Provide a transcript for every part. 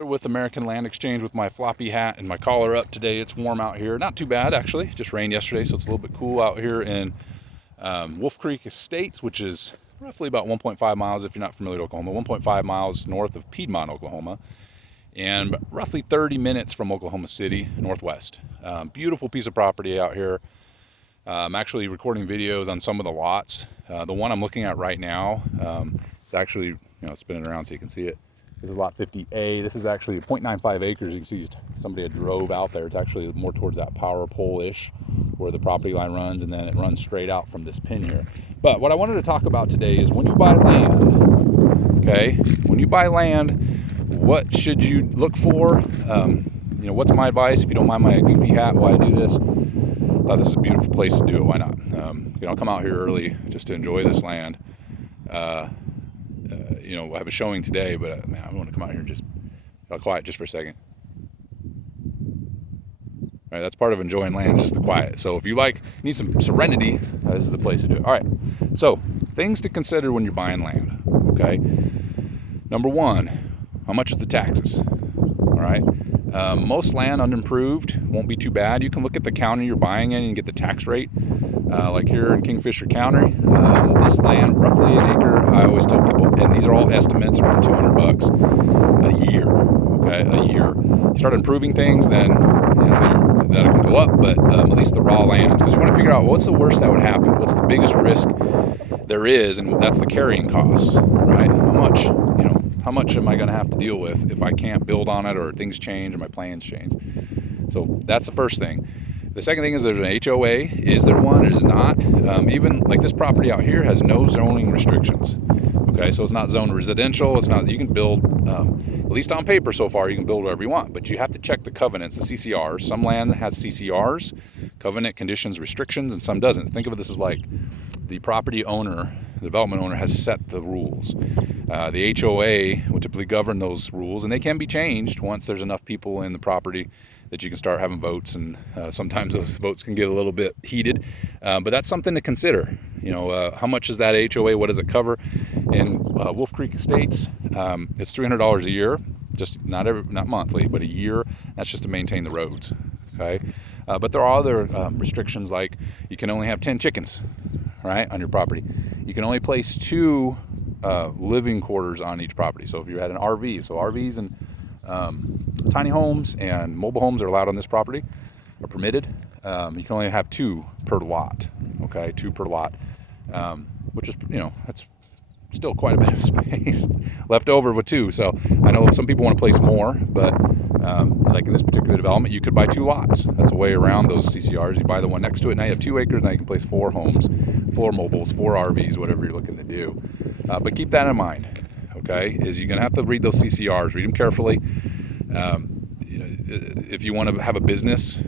With American Land Exchange with my floppy hat and my collar up today. It's warm out here. Not too bad, actually. Just rained yesterday, so it's a little bit cool out here in Wolf Creek Estates, which is roughly about 1.5 miles, if you're not familiar with Oklahoma, 1.5 miles north of Piedmont, Oklahoma, and roughly 30 minutes from Oklahoma City, northwest. Beautiful piece of property out here. I'm actually recording videos on some of the lots. The one I'm looking at right now, it's actually, spinning around so you can see it. This is lot 50A. This is actually 0.95 acres. You can see somebody had drove out there. It's actually more towards that power pole-ish where the property line runs, and then it runs straight out from this pin here. But what I wanted to talk about today is when you buy land, okay? When you buy land, what should you look for? What's my advice? If you don't mind my goofy hat while I do this, I thought this is a beautiful place to do it. Why not? Come out here early just to enjoy this land. I have a showing today, but man, I want to come out here and just quiet just for a second. All right, that's part of enjoying land, just the quiet. So if you need some serenity, this is the place to do it. All right, so things to consider when you're buying land, okay? Number one, how much is the taxes? All right, most land unimproved won't be too bad. You can look at the county you're buying in and get the tax rate. Like here in Kingfisher County, this land, roughly an acre, I always tell people, and these are all estimates, around $200 a year, okay, a year. Start improving things, then, that can go up, but at least the raw land, because you want to figure out what's the worst that would happen, what's the biggest risk there is, and that's the carrying costs, right? How much am I going to have to deal with if I can't build on it or things change or my plans change? So that's the first thing. The second thing is there's an HOA. Is there one? Is not. Even like this property out here has no zoning restrictions. Okay, so it's not zoned residential. It's not. You can build, at least on paper so far, you can build whatever you want. But you have to check the covenants, the CCRs. Some land has CCRs, covenant conditions restrictions, and some doesn't. Think of this as like the property owner, the development owner has set the rules. The HOA will typically govern those rules, and they can be changed once there's enough people in the property that you can start having votes, and sometimes those votes can get a little bit heated, but that's something to consider. How much is that HOA? What does it cover? In Wolf Creek Estates, it's $300 a year, just not monthly, but a year. That's just to maintain the roads. Okay, but there are other restrictions, like you can only have 10 chickens, right, on your property. You can only place 2 living quarters on each property. So if you had an RV, so RVs and tiny homes and mobile homes are allowed on this property, are permitted. You can only have 2 per lot, okay, 2 per lot, which is, that's still quite a bit of space left over with 2. So I know some people want to place more, but like in this particular development, you could buy 2 lots. That's a way around those CCRs. You buy the one next to it, now you have 2 acres, now you can place 4 homes, 4 mobiles, 4 RVs, whatever you're looking to do. But keep that in mind, okay, is you're going to have to read those CCRs, read them carefully. If you want to have a business,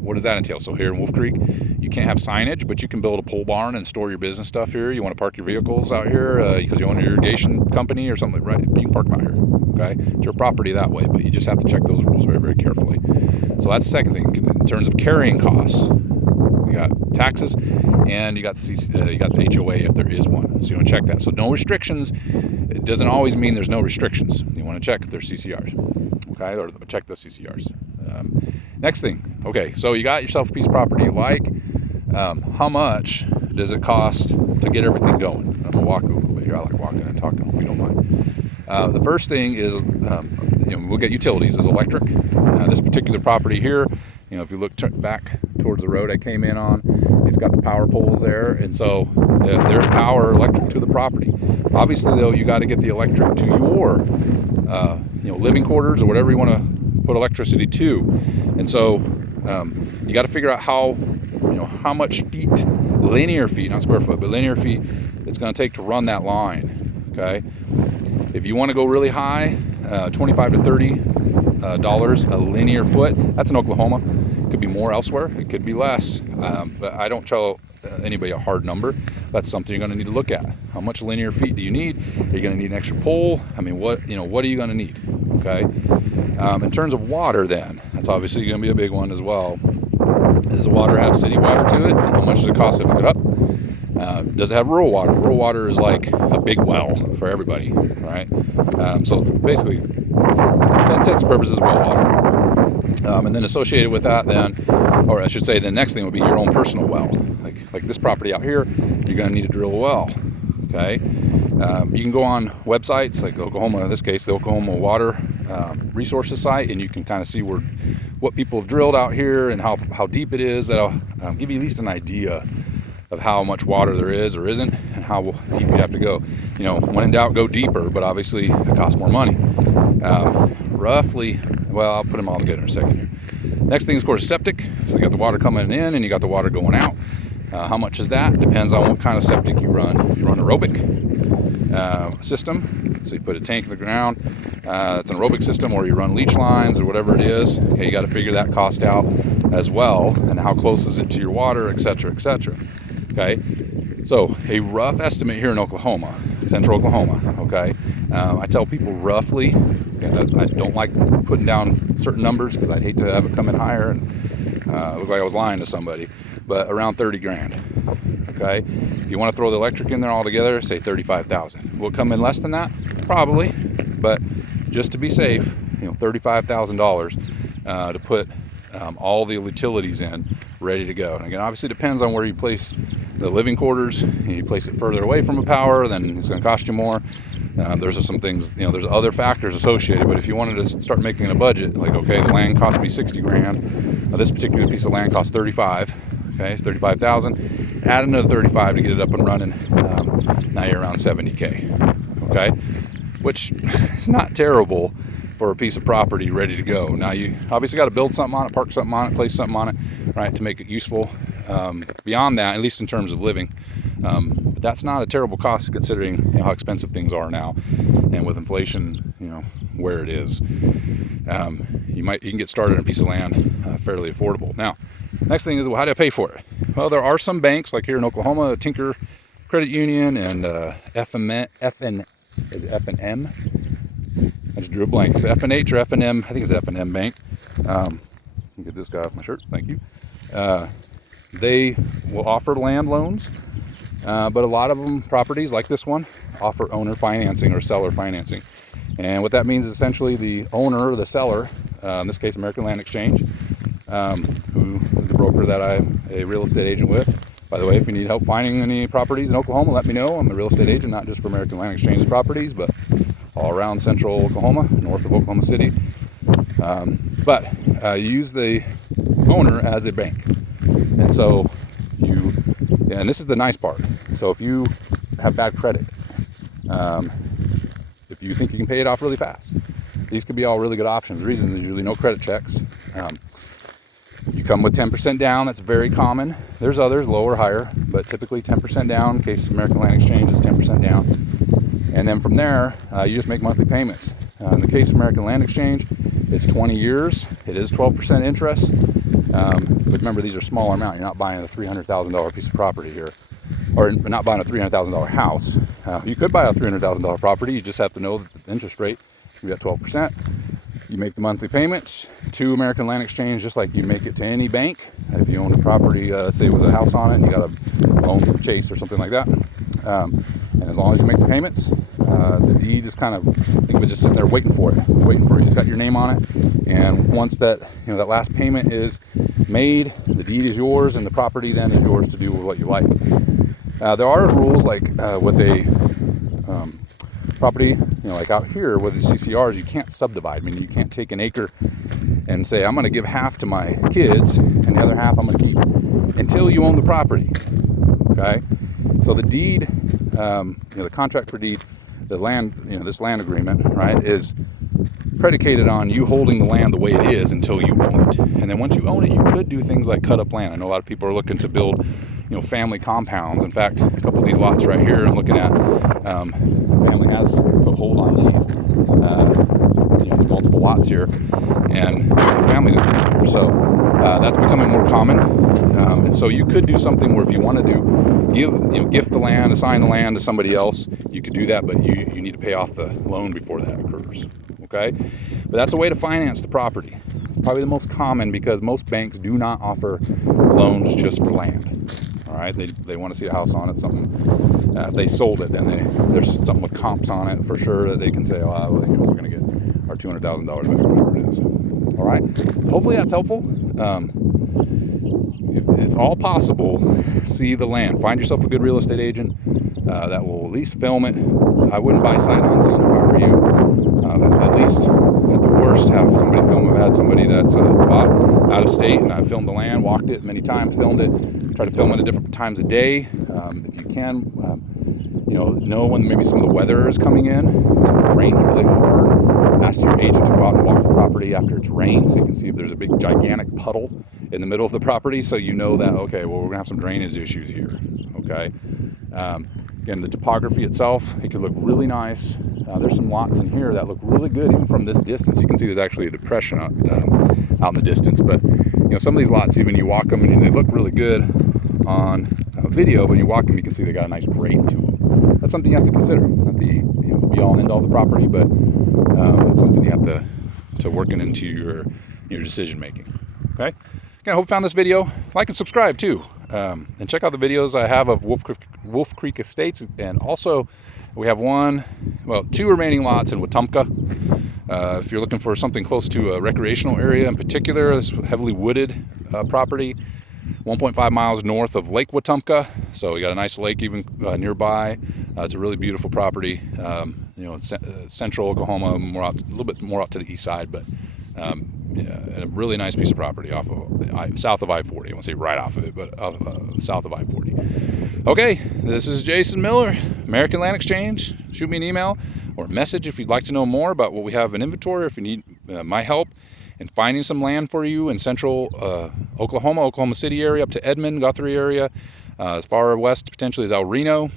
what does that entail? So here in Wolf Creek, you can't have signage, but you can build a pole barn and store your business stuff here. You want to park your vehicles out here because you own an irrigation company or something, right? You can park them out here, okay? It's your property that way, but you just have to check those rules very, very carefully. So that's the second thing. In terms of carrying costs, you got taxes, and you got the HOA if there is one. So you want to check that. So no restrictions. It doesn't always mean there's no restrictions. You want to check if there's CCRs, okay, or check the CCRs. Next thing, okay, so you got yourself a piece of property you like. How much does it cost to get everything going? I'm gonna walk a little bit here. I like walking and talking, if you don't mind. The first thing is, we'll get utilities. Is electric. This particular property here, if you look back towards the road I came in on, it's got the power poles there, and so there's power, electric to the property. Obviously, though, you got to get the electric to your, living quarters or whatever you want to put electricity to, and so you got to figure out how much feet, linear feet, not square foot, but linear feet, it's going to take to run that line. Okay, if you want to go really high, $25 to $30 a linear foot. That's in Oklahoma. It could be more elsewhere. It could be less. But I don't tell anybody a hard number. That's something you're going to need to look at. How much linear feet do you need? Are you going to need an extra pole? I mean, what are you going to need? Okay. In terms of water, then that's obviously going to be a big one as well. Does the water have city water to it? And how much does it cost to hook it up? Does it have rural water? Rural water is like a big well for everybody, right? So it's basically, depending intents and purposes, well water. And then associated with that, then, or I should say, the next thing would be your own personal well. Like this property out here, you're going to need to drill a well. Okay. You can go on websites like Oklahoma, in this case, the Oklahoma Water Resources site, and you can kind of see what people have drilled out here and how deep it is. That'll give you at least an idea of how much water there is or isn't, and how deep you have to go. You know, when in doubt, go deeper, but obviously it costs more money. Roughly, well, I'll put them all together in a second here. Next thing is, of course, septic. So you got the water coming in and you got the water going out. How much is that? Depends on what kind of septic you run. If you run an aerobic system, so you put a tank in the ground, it's an aerobic system, or you run leach lines or whatever it is. Okay, you got to figure that cost out as well, and how close is it to your water, etc., etc. Okay, so a rough estimate here in Oklahoma, central Oklahoma. Okay, I tell people roughly. I don't like putting down certain numbers because I'd hate to have it come in higher and look like I was lying to somebody. But around 30 grand. Okay, if you want to throw the electric in there altogether, say 35,000. Will it come in less than that? Probably, but just to be safe, $35,000 to put all the utilities in, ready to go. And again, obviously it depends on where you place the living quarters. You place it further away from a power, then it's going to cost you more. There's some things, there's other factors associated, but if you wanted to start making a budget, like, okay, the land cost me 60 grand, this particular piece of land costs 35, okay, it's 35,000, add another 35 to get it up and running, now you're around 70K, okay, which is not terrible for a piece of property ready to go. Now you obviously got to build something on it, park something on it, place something on it, right, to make it useful. Beyond that, at least in terms of living, but that's not a terrible cost considering how expensive things are now, and with inflation, where it is. You can get started on a piece of land fairly affordable. Now, next thing is, well, how do I pay for it? Well, there are some banks like here in Oklahoma, Tinker Credit Union and F&M. I just drew a blank. So F&H or F&M, I think it's F&M Bank. Get this guy off my shirt, thank you. They will offer land loans, but a lot of them, properties like this one, offer owner financing or seller financing. And what that means is essentially the owner or the seller, in this case American Land Exchange, who is the broker that I'm a real estate agent with. By the way, if you need help finding any properties in Oklahoma, let me know. I'm a real estate agent, not just for American Land Exchange properties, but all around central Oklahoma, north of Oklahoma City. But you use the owner as a bank. And so and this is the nice part. So if you have bad credit, if you think you can pay it off really fast, these could be all really good options. The reason is usually no credit checks. You come with 10% down. That's very common. There's others, lower, higher, but typically 10% down. In case American Land Exchange is 10% down. And then from there, you just make monthly payments. In the case of American Land Exchange, it's 20 years. It is 12% interest. But remember, these are smaller amount. You're not buying a $300,000 piece of property here, or not buying a $300,000 house. You could buy a $300,000 property. You just have to know that the interest rate is at 12%. You make the monthly payments to American Land Exchange just like you make it to any bank. If you own a property, say with a house on it, and you got a loan from Chase or something like that. And as long as you make the payments, the deed is kind of, think of it just sitting there waiting for you. It's got your name on it, and once that that last payment is made, the deed is yours, and the property then is yours to do with what you like. There are rules like with a property, like out here with the CCRs, you can't subdivide. I mean, you can't take an acre and say, I'm going to give half to my kids and the other half I'm going to keep until you own the property. Okay, so the deed, the contract for deed, the land, this land agreement, right, is predicated on you holding the land the way it is until you own it. And then once you own it, you could do things like cut up land. I know a lot of people are looking to build, family compounds. In fact, a couple of these lots right here I'm looking at, the family has a hold on these, multiple lots here, and the families in here. So that's becoming more common. And so you could do something where if you want to gift the land, assign the land to somebody else, you could do that, but you need to pay off the loan before that occurs. Okay, but that's a way to finance the property. It's probably the most common because most banks do not offer loans just for land. All right, they want to see a house on it, something. If they sold it, then there's something with comps on it for sure that they can say, we're going to get or $200,000 back, whatever it is. All right. Hopefully that's helpful. If it's all possible, see the land. Find yourself a good real estate agent that will at least film it. I wouldn't buy sight unseen if I were you. At least, at the worst, have somebody film. I've had somebody that's bought out of state, and I've filmed the land, walked it many times, filmed it. Try to film it at different times of day if you can. Know when maybe some of the weather is coming in. If it rains really hard, ask your agent to go out and walk the property after it's rained, so you can see if there's a big gigantic puddle in the middle of the property, so you know that, okay, well, we're gonna have some drainage issues here. Okay. Again, the topography itself, it could look really nice. There's some lots in here that look really good even from this distance. You can see there's actually a depression out in the distance, but some of these lots, even you walk them and they look really good on video, but when you walk them, you can see they got a nice grade to them. That's something you have to consider. Not the be all and end all the property, but it's something you have to work into your decision making. Okay. Again, I hope you found this video. Like and subscribe too. And check out the videos I have of Wolf Creek Estates. And also, we have two remaining lots in Wetumpka. If you're looking for something close to a recreational area in particular, this heavily wooded property, 1.5 miles north of Lake Wetumpka. So we got a nice lake even nearby. It's a really beautiful property. In central Oklahoma, a little bit more up to the east side, but a really nice piece of property off of south of I-40. I won't say right off of it, but south of I-40. Okay, this is Jason Miller, American Land Exchange. Shoot me an email or a message if you'd like to know more about what we have in inventory, or if you need my help in finding some land for you in central Oklahoma City area up to Edmond, Guthrie area, as far west potentially as El Reno.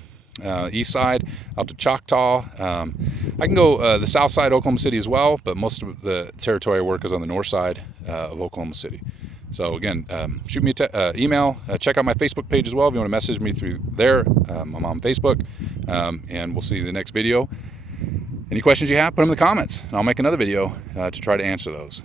East side out to Choctaw. I can go the south side of Oklahoma City as well, but most of the territory I work is on the north side of Oklahoma City. So again, shoot me an email. Check out my Facebook page as well if you want to message me through there. I'm on Facebook, and we'll see you in the next video. Any questions you have, put them in the comments, and I'll make another video to try to answer those.